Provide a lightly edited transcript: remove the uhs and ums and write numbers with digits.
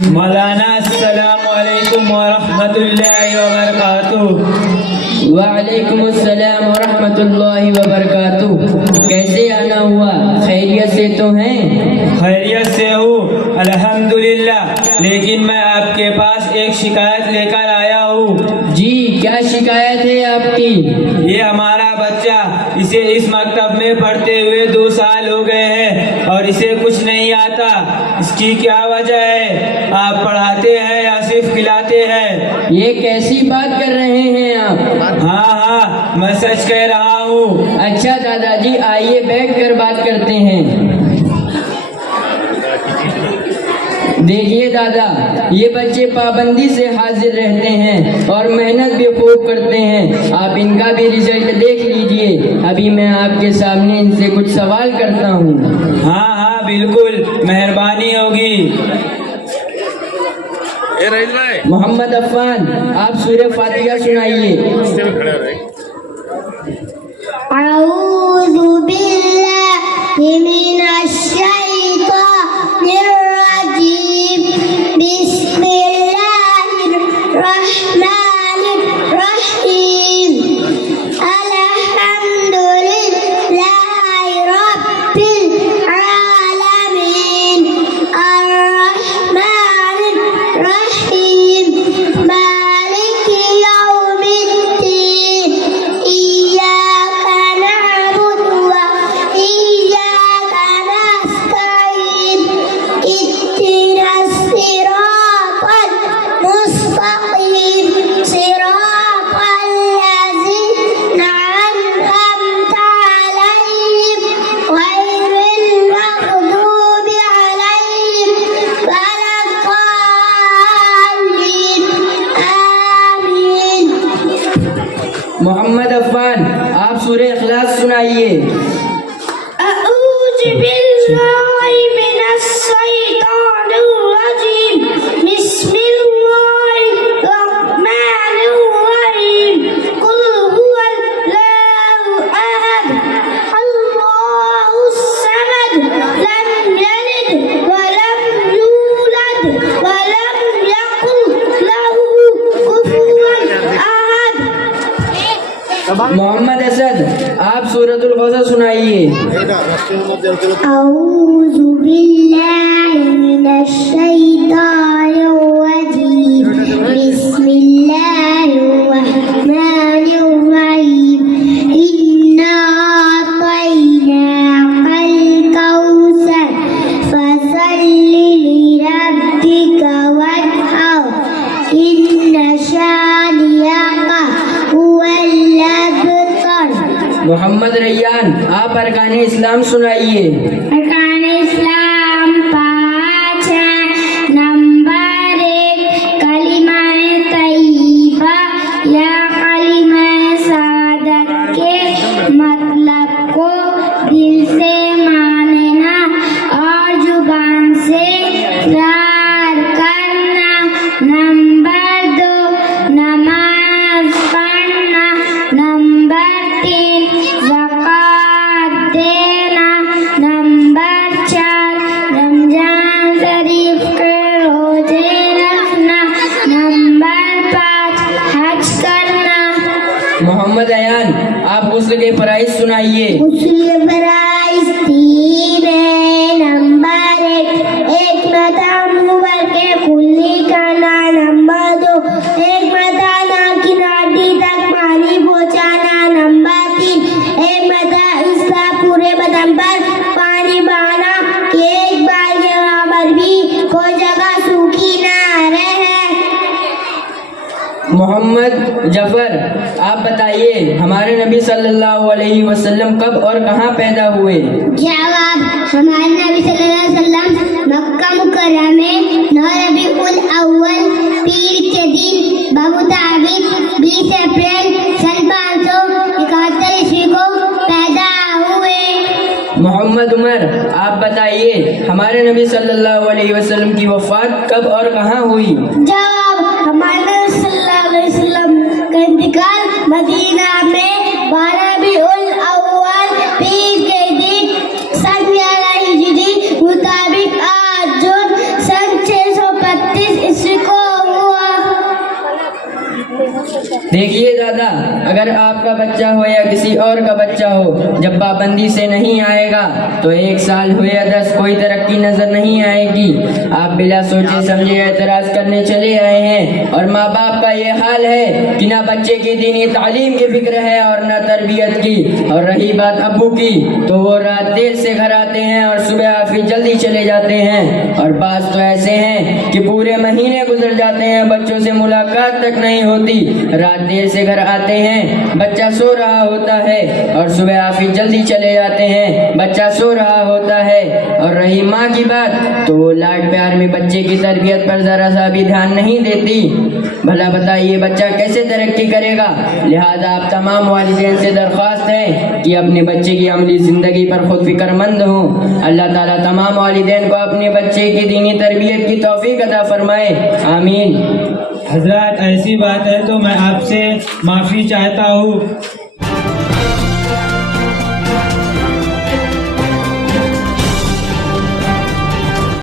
مولانا السلام علیکم ورحمۃ اللہ وبرکاتہ۔ وعلیکم السلام ورحمۃ اللہ وبرکاتہ۔ کیسے آنا ہوا؟ خیریت سے تو ہیں؟ خیریت سے ہوں الحمدللہ، لیکن میں آپ کے پاس ایک شکایت لے کر آیا ہوں۔ جی کیا شکایت ہے آپ کی؟ یہ ہمارا بچہ، اسے اس مکتب میں پڑھتے ہوئے 2 سال ہو گئے ہیں اور اسے کچھ نہیں آتا۔ اس کی کیا وجہ ہے؟ آپ پڑھاتے ہیں یا صرف کھلاتے ہیں؟ یہ کیسی بات کر رہے ہیں آپ؟ ہاں میں سچ کہہ رہا ہوں۔ اچھا دادا جی، آئیے بیٹھ کر بات کرتے ہیں۔ دیکھیے دادا، یہ بچے پابندی سے حاضر رہتے ہیں اور محنت بھی خوب کرتے ہیں۔ آپ ان کا بھی رزلٹ دیکھ لیجئے۔ ابھی میں آپ کے سامنے ان سے کچھ سوال کرتا ہوں۔ ہاں بالکل، مہربانی ہوگی۔ محمد عفان، آپ سورہ فاتحہ سنائیے۔ اعوذ باللہ من الشیطان الرجیم، بسم اللہ الرحمن الرحیم، الحمد للہ رب العالمین، الرحمن الرحیم، مالک یوم الدین، ایاک نعبد و ایاک نستعین، اهدنا الصراط المستقیم، صراط الذین أنعمت علیہم غیر المغضوب علیہم ولا الضالین، آمین۔ محمد عفان، آپ سورہ اخلاص سنائیے۔ أعوذ بالله من الشيطان الرجيم، بسم الله الرحمن الرحيم، قل هو الله أحد، الله الصمد، لم يلد ولم يولد ولم يكن له كفوا أحد۔ محمد اسد، آپ سورۃ القصص سنائیے۔ أعوذ بالله من الشيطان الرجيم، بسم الله الرحمن الرحيم، إنا أعطيناك الكوثر فصل لربك وانحر، إن شانئك هو الأبتر۔ محمد ریان، آپ ارکان اسلام سنائیے۔ ارکان اسلام 5 ہیں۔ نمبر 1، کلمہ طیبہ یا کلمہ سعادت کے مطلب کو دل سے ماننا اور زبان سے اقرار کرنا۔ نمبر 2، نماز پڑھنا۔ نمبر 3، زکوٰۃ دینا۔ نمبر 4، رمضان شریف کے روزے رکھنا۔ نمبر 5، حج کرنا۔ محمد ایان، آپ غسل کے فرائض سنائیے۔ غسل فرائض 3 ہیں۔ نمبر 1، مرتبہ منہ بھر کے کلی کرنا۔ نمبر 2، ایک مرتبہ ناک کی ناڈی تک پانی پہنچانا۔ نمبر 3، ایک مرتبہ اس طرح پورے بدن پر پانی بہانا کہ ایک بار کے برابر بھی کوئی جگہ سوکھی نہ رہے۔ محمد جعفر، آپ بتائیے ہمارے نبی صلی اللہ علیہ وسلم کب اور کہاں پیدا ہوئے؟ جواب، ہمارے نبی صلی اللہ علیہ وسلم مکہ مکرمہ میں 9 ربیع الاول پیر کے دن بمطابق 20 اپریل سن 571 عیسوی کو پیدا ہوئے۔ محمد عمر، آپ بتائیے ہمارے نبی صلی اللہ علیہ وسلم کی وفات کب اور کہاں ہوئی؟ جواب، ہمارے نبی صلی اللہ علیہ وسلم کا انتقال مدینہ میں 12 ربیع الاول پیر کے دن سن 11 ہجری مطابق 8 جون سن 635 دیکھیے دادا، اگر آپ کا بچہ ہو یا کسی اور کا بچہ ہو، جب پابندی سے نہیں آئے گا تو 1 سال ہو یا 10 کوئی ترقی نظر نہیں آئے گی۔ آپ بلا سوچے سمجھے اعتراض کرنے چلے آئے ہیں، اور ماں باپ کا یہ حال ہے کہ نہ بچے کی دینی تعلیم کی فکر ہے اور نہ تربیت کی۔ اور رہی بات ابو کی، تو وہ رات دیر سے گھر آتے ہیں اور صبح آفس جلدی چلے جاتے ہیں، اور بعض تو ایسے ہیں کہ پورے مہینے گزر جاتے ہیں بچوں سے ملاقات تک نہیں ہوتی۔ رات دیر سے گھر آتے ہیں، بچہ سو رہا ہوتا ہے، اور صبح آفس جلدی چلے جاتے ہیں، بچہ سو رہا ہوتا ہے۔ اور رہی ماں کی بات، تو وہ لاڈ پیار میں بچے کی تربیت پر ذرا سا بھی دھیان نہیں دیتی۔ بھلا بتائیے بچہ کیسے ترقی کرے گا؟ لہذا آپ تمام والدین سے درخواست ہے کہ اپنے بچے کی عملی زندگی پر خود فکر مند ہوں۔ اللہ تعالیٰ تمام والدین کو اپنے بچے کی دینی تربیت کی توفیق عطا فرمائے، آمین۔ حضرات ایسی بات ہے تو میں آپ سے معافی چاہتا ہوں۔